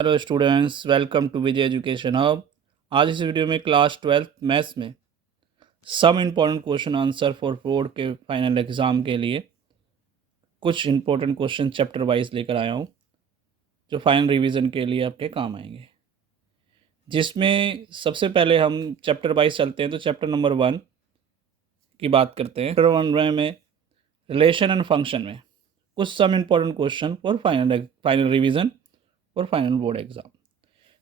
Hello students, welcome to Vijay education hub. आज इस video में क्लास 12th मैथ्स में some important question answer for board के final exam के लिए कुछ इम्पोर्टेंट क्वेश्चन चैप्टर वाइज लेकर आया हूँ जो फाइनल रिवीजन के लिए आपके काम आएंगे। जिसमें सबसे पहले हम चैप्टर वाइज चलते हैं, तो चैप्टर नंबर 1 की बात करते हैं। चैप्टर 1 में रिलेशन एंड फंक्शन में कुछ some important question for final revision और फाइनल बोर्ड एग्ज़ाम।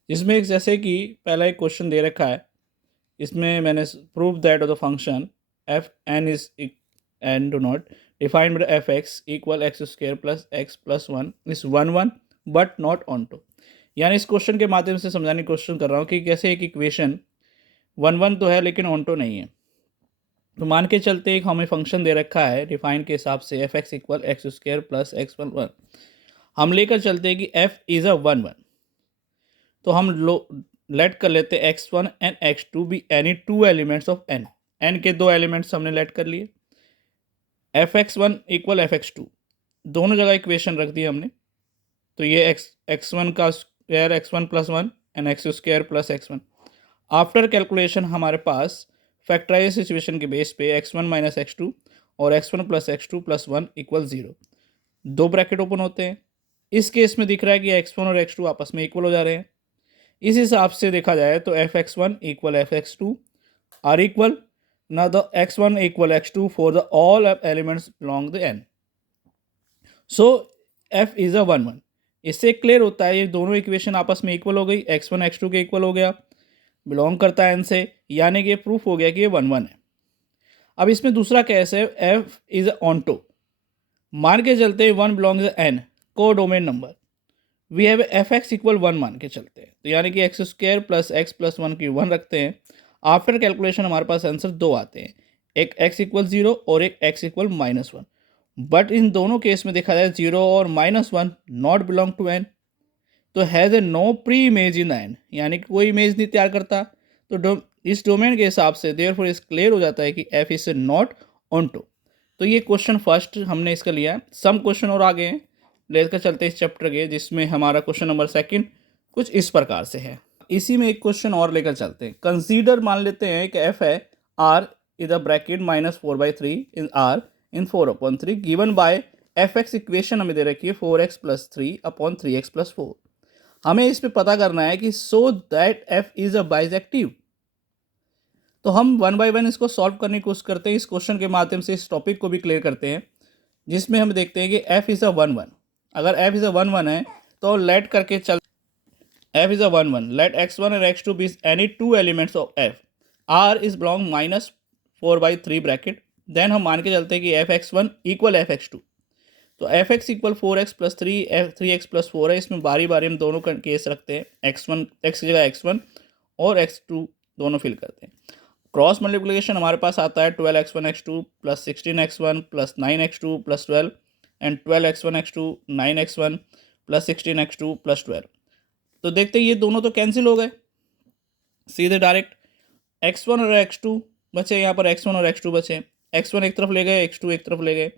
जिसमें एक जैसे कि पहला एक क्वेश्चन दे रखा है, इसमें मैंने prove that the function f N is N do not defined by f x equal x square plus x plus one is one one but not onto. यानी इस क्वेश्चन के माध्यम से समझाने की कोशिश कर रहा हूँ कि कैसे एक इक्वेशन वन वन तो है लेकिन ऑन टू नहीं है। तो मान के चलते एक हमें फंक्शन दे रखा है डिफाइन के हिसाब से F x equal x square plus x one one. हम लेकर चलते हैं कि F is a one one, तो हम लेट कर लेते हैं x1 and x2 B any two elements of n। n के दो एलिमेंट्स हमने लेट कर लिए। fx1 इक्वल fx2 दोनों जगह इक्वेशन रख दी हमने। तो ये x1 का square x1 plus one and x square plus x1। After calculation हमारे पास फैक्टराइज सिचुएशन के बेस पे x1 माइनस एक्स और x1 plus x plus one equal 0, दो ब्रैकेट ओपन होते हैं। इस केस में दिख रहा है कि x1 और x2 आपस में इक्वल हो जा रहे हैं। इस हिसाब से देखा जाए तो F x one equal F x two are equal ना the X one equal X two for the all elements belong the N. So F is a one one. इससे क्लियर होता है ये दोनों इक्वेशन आपस में इक्वल हो गई, एक्स वन एक्स टू के इक्वल हो गया, बिलोंग करता है एन से, यानी कि प्रूफ हो गया कि ये वन वन है। अब इसमें दूसरा केस है एफ इज ऑनटो। मान के चलते हैं वन बिलोंग्स एन को domain number, we have f x equal one मान के चलते हैं, तो यानी कि एक्स स्क्र प्लस वन की वन रखते हैं। आफ्टर कैलकुलेशन हमारे पास आंसर दो आते हैं, एक एक्स इक्वल जीरो और एक X equal minus one. But इन दोनों केस में देखा जाए जीरो और minus one not belong to N, तो has a no preimage in N, यानी कि कोई इमेज नहीं तैयार करता। तो इस डोमेन के हिसाब से देयरफॉर इस क्लियर हो जाता है कि F is not onto. तो ये क्वेश्चन फर्स्ट हमने इसका लिया है। सम क्वेश्चन और आगे हैं, लेकर चलते हैं इस चैप्टर के, जिसमें हमारा क्वेश्चन नंबर सेकंड कुछ इस प्रकार से है। इसी में एक क्वेश्चन और लेकर चलते हैं। कंसीडर मान लेते हैं कि एफ है R is the bracket minus four by three in R in four upon three given by f x equation हमें दे रखी है four x plus three upon three x plus four. हमें इस पे पता करना है कि so that f is a bijective. तो हम वन बाय वन इसको सॉल्व करने की कोशिश करते हैं। इस क्वेश्चन के माध्यम से इस टॉपिक को भी क्लियर करते हैं, जिसमें हम देखते हैं कि F is a one one. अगर F is a one one है तो लेट करके चल F is a one one let X one and X two be any two elements of F R is belong minus four by three bracket. Then हम मान के चलते हैं कि F x one equal F x two. तो F x equal four x plus three F three x plus four है। इसमें बारी बारी हम दोनों का केस रखते हैं, एक्स वन एक्स की जगह एक्स वन और एक्स टू दोनों फिल करते हैं। क्रॉस मल्टीप्लिकेशन हमारे पास आता है twelve x one x two plus sixteen x one plus nine x two plus twelve and twelve x one x two nine x one plus sixteen x two plus twelve. तो देखते हैं ये दोनों तो कैंसिल हो गए सीधे direct. X one और एक्स टू बचे, यहाँ पर एक्स वन और एक्स टू बचे, एक्स वन एक तरफ ले गए एक्स टू एक तरफ ले गए।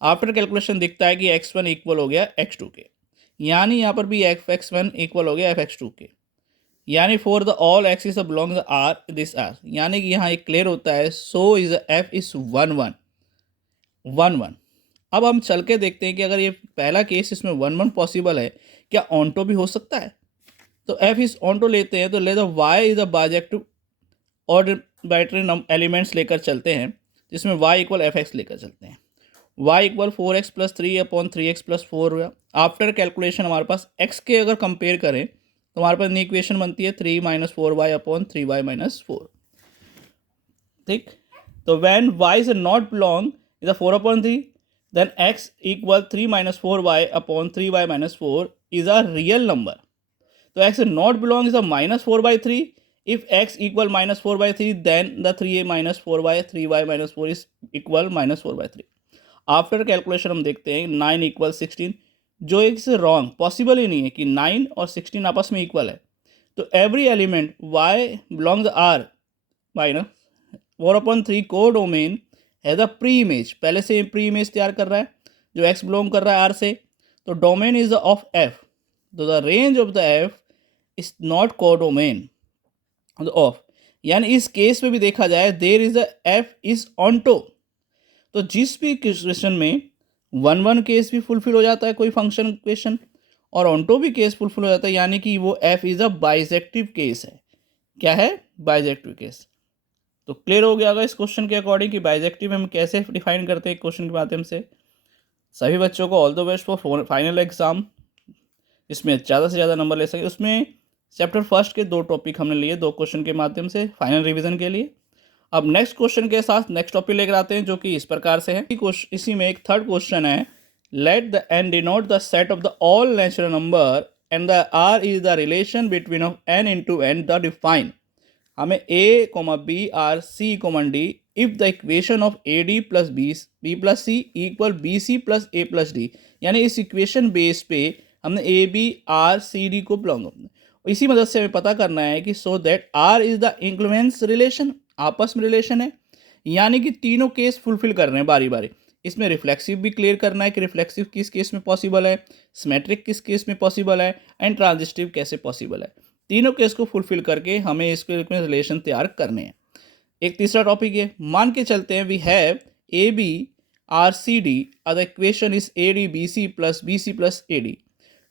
आफ्टर कैलकुलेशन दिखता है कि एक्स वन इक्वल हो गया एक्स टू के, यानी यहाँ पर भी एफ एक्स वन इक्वल हो गया एफ एक्स टू के, यानी for the all axis belong R this R, यानी कि यहाँ एक क्लियर होता है so is f is one one one one. अब हम चल के देखते हैं कि अगर ये पहला केस इसमें वन वन पॉसिबल है, क्या ऑनटो भी हो सकता है। तो एफ इज ऑनटो लेते हैं, तो let the y is a bijective और बैटरी एलिमेंट्स लेकर चलते हैं, जिसमें वाई इक्वल एफ एक्स लेकर चलते हैं। Y equal four x plus three upon three x plus four हुआ। आफ्टर कैलकुलेशन हमारे पास एक्स के अगर कंपेयर करें तो हमारे पास नई इक्वेशन बनती है three minus four Y upon three Y minus four. ठीक, तो when Y is not belong is four upon three, then X equal three minus four Y upon three Y minus four is a real number. तो X not belong is a minus four by three. If X equal minus four by three then the three A minus four by three Y minus four is equal minus four by three. After calculation हम देखते हैं nine equal sixteen, जो एक से wrong, possible ही नहीं है कि nine और सिक्सटीन आपस में इक्वल है। तो every element Y belongs R minus four upon three को domain has a preimage, पहले से प्री इमेज तैयार कर रहा है जो एक्स बिलोंग कर रहा है आर से। तो डोमेन इज ऑफ एफ, तो the range of the F is not codomain of, यानी इस केस में भी देखा जाए there is a F is onto, तो जिस भी क्वेश्चन में वन वन केस भी फुलफिल हो जाता है कोई फंक्शन क्वेश्चन, और ऑनटो भी केस फुलफिल हो जाता है, यानी कि वो F is a bijective case है। क्या है? Bijective case. तो क्लियर हो गया होगा इस क्वेश्चन के अकॉर्डिंग कि बाइजेक्टिव हम कैसे डिफाइन करते हैं क्वेश्चन के माध्यम से। सभी बच्चों को all the best for final exam, इसमें ज़्यादा से ज़्यादा नंबर ले सके। उसमें चैप्टर फर्स्ट के 2 टॉपिक हमने लिए 2 क्वेश्चन के माध्यम से फाइनल रिवीजन के लिए। अब नेक्स्ट क्वेश्चन के साथ नेक्स्ट टॉपिक लेकर आते हैं, जो कि इस प्रकार से है। इसी में एक थर्ड क्वेश्चन है, let the N denote the set of the all natural number and the R is the relation between of N into N the define. हमें A comma B R C comma D if the equation of A D plus B plus C equal B C plus A plus D, यानी इस equation base पे हमने A B R C D को belong, इसी मदद से हमें पता करना है कि so that R is the equivalence relation, आपस में रिलेशन है, यानी कि तीनों केस फुलफिल कर रहे हैं बारी बारी। इसमें रिफ्लेक्सिव भी क्लियर करना है कि रिफ्लेक्सिव किस केस में पॉसिबल है, सिमेट्रिक किस केस में पॉसिबल है, एंड ट्रांजिस्टिव कैसे पॉसिबल है। तीनों केस को फुलफिल करके हमें इसके रिलेशन तैयार करने हैं। एक तीसरा टॉपिक है, मान के चलते हैं we have A B R C D the equation is A D B C plus A D,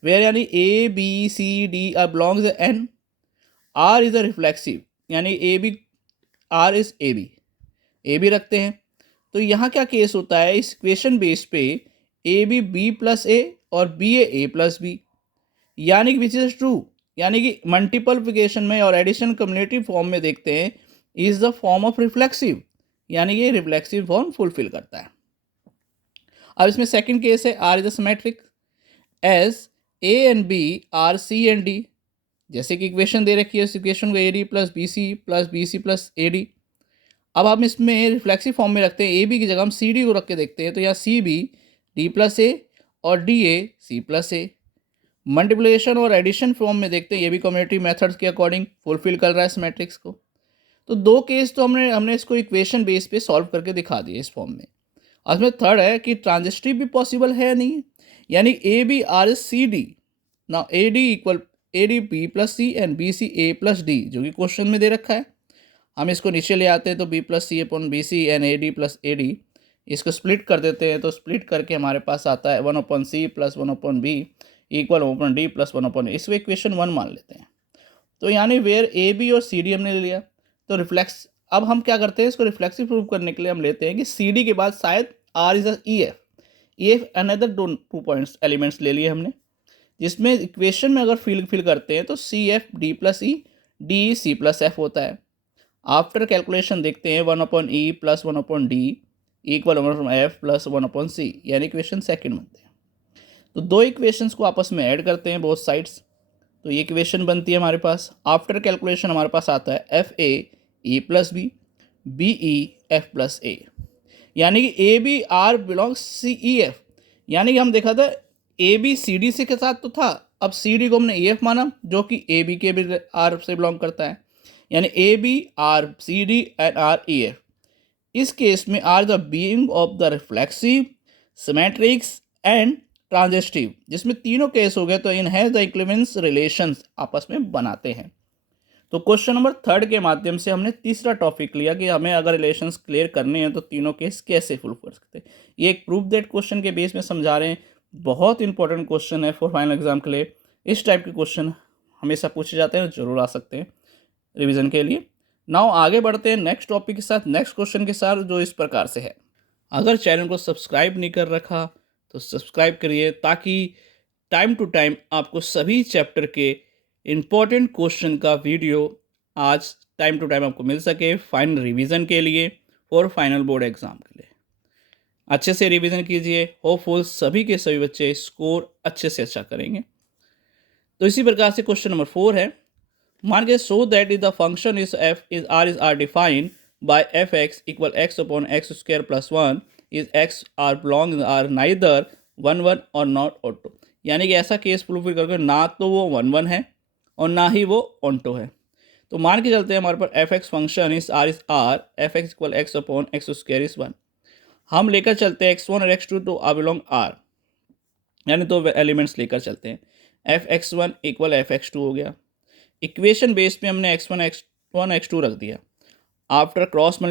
where यानी ए B C D R belongs N, R is a reflexive, यानी A B R is A B रखते हैं। तो यहाँ क्या case होता है, इस इक्वेशन बेस पे ए बी प्लस ए और बी ए प्लस बी, यानी कि विच इज ट्रू, यानी कि मल्टीपलिफिकेशन में और एडिशन कम्युनिटी फॉर्म में देखते हैं is the form of reflexive, यानी कि रिफ्लेक्सिव फॉर्म फुलफिल करता है। अब इसमें सेकंड केस है, R is a symmetric as a and b R c and d, जैसे कि इक्वेशन दे रखी है, इस इक्वेशन को a D plus b C plus A d. अब हम इसमें रिफ्लेक्सिव फॉर्म में रखते हैं, ए बी की जगह हम सी डी को रख के देखते हैं, तो यहाँ c b d plus a और d a c plus a. Multiplication और एडिशन फॉर्म में देखते हैं, ये भी कम्युनिटी मेथड्स के अकॉर्डिंग फुलफिल कर रहा है इस मैट्रिक्स को। तो 2 केस तो हमने इसको इक्वेशन बेस पे सॉल्व करके दिखा दिए इस फॉर्म में। और इसमें थर्ड है कि ट्रांजिस्टिव भी पॉसिबल है या नहीं है, यानी A B R s c d, now a d equal a D b plus c and b c a plus d, जो कि क्वेश्चन में दे रखा है। हम इसको नीचे ले आते हैं, तो b plus c upon b c and a D plus A d, इसको स्प्लिट कर देते हैं, तो स्प्लिट करके हमारे पास आता है 1/c plus 1/b equal 1/d plus 1/a, इसको इक्वेशन 1 मान लेते हैं। तो यानी वेयर ए बी और सी डी हमने ले लिया, तो रिफ्लेक्स, अब हम क्या करते हैं, इसको रिफ्लेक्सिव प्रूव करने के लिए हम लेते हैं कि सी डी के बाद शायद R is e f another 2 points elements ले लिए हमने, जिसमें इक्वेशन में अगर फिल करते हैं तो c f d plus e d c plus f होता है। आफ्टर कैलकुलेशन देखते हैं 1/e plus 1/d equal 1/f plus 1/c, यानी इक्वेशन सेकंड बनते हैं। तो 2 इक्वेशंस को आपस में ऐड करते हैं बोथ साइड्स, तो ये इक्वेशन बनती है हमारे पास। आफ्टर कैलकुलेशन हमारे पास आता है F A E plus B E F plus A, यानी कि A B R belongs C E F, यानी कि हम देखा था ए बी सी डी से के साथ तो था, अब सी डी को हमने ई एफ माना, जो कि ए बी के भी आर से बिलोंग करता है, यानी A B R C D and R E F. इस केस में R the being of the reflexive, symmetrics and transitive, जिसमें तीनों केस हो गए, तो in has the equivalence relations आपस में बनाते हैं। तो क्वेश्चन नंबर 3 के माध्यम से हमने तीसरा टॉपिक लिया कि हमें अगर रिलेशंस क्लियर करने हैं तो तीनों केस कैसे फुल कर सकते हैं। ये एक प्रूफ दैट क्वेश्चन के बेस में समझा रहे हैं, बहुत इंपॉर्टेंट क्वेश्चन है फॉर फाइनल एग्जाम के लिए। इस टाइप के क्वेश्चन हमेशा पूछे जाते हैं, जरूर आ सकते हैं रिवीजन के लिए। नाउ आगे बढ़ते हैं नेक्स्ट टॉपिक के साथ, नेक्स्ट क्वेश्चन के साथ, जो इस प्रकार से है। अगर चैनल को सब्सक्राइब नहीं कर रखा तो सब्सक्राइब करिए, ताकि टाइम टू टाइम आपको सभी चैप्टर के इम्पोर्टेंट क्वेश्चन का वीडियो आज टाइम टू टाइम आपको मिल सके फाइनल रिवीजन के लिए और फाइनल बोर्ड एग्जाम के लिए। अच्छे से रिवीजन कीजिए, होपफुल सभी के सभी बच्चे स्कोर अच्छे से अच्छा करेंगे। तो इसी प्रकार से क्वेश्चन नंबर 4 है, मान के so that is the function is f is R defined by f x equal x upon x square plus 1 is x R belong R neither 1 और नॉट ऑटो, यानी कि ऐसा केस प्रूफ करके ना तो वो 1 है और ना ही वो ऑन्टो है। तो मान के चलते हैं हमारे पास F X function is R F x equal x upon x square is 1, हम लेकर चलते हैं x1 और x2 तो आ बिलोंग आर, यानी 2 एलिमेंट्स लेकर चलते हैं। F x one equal F x two हो गया। इक्वेशन बेस पे हमने x1 x2 रख दिया। After cross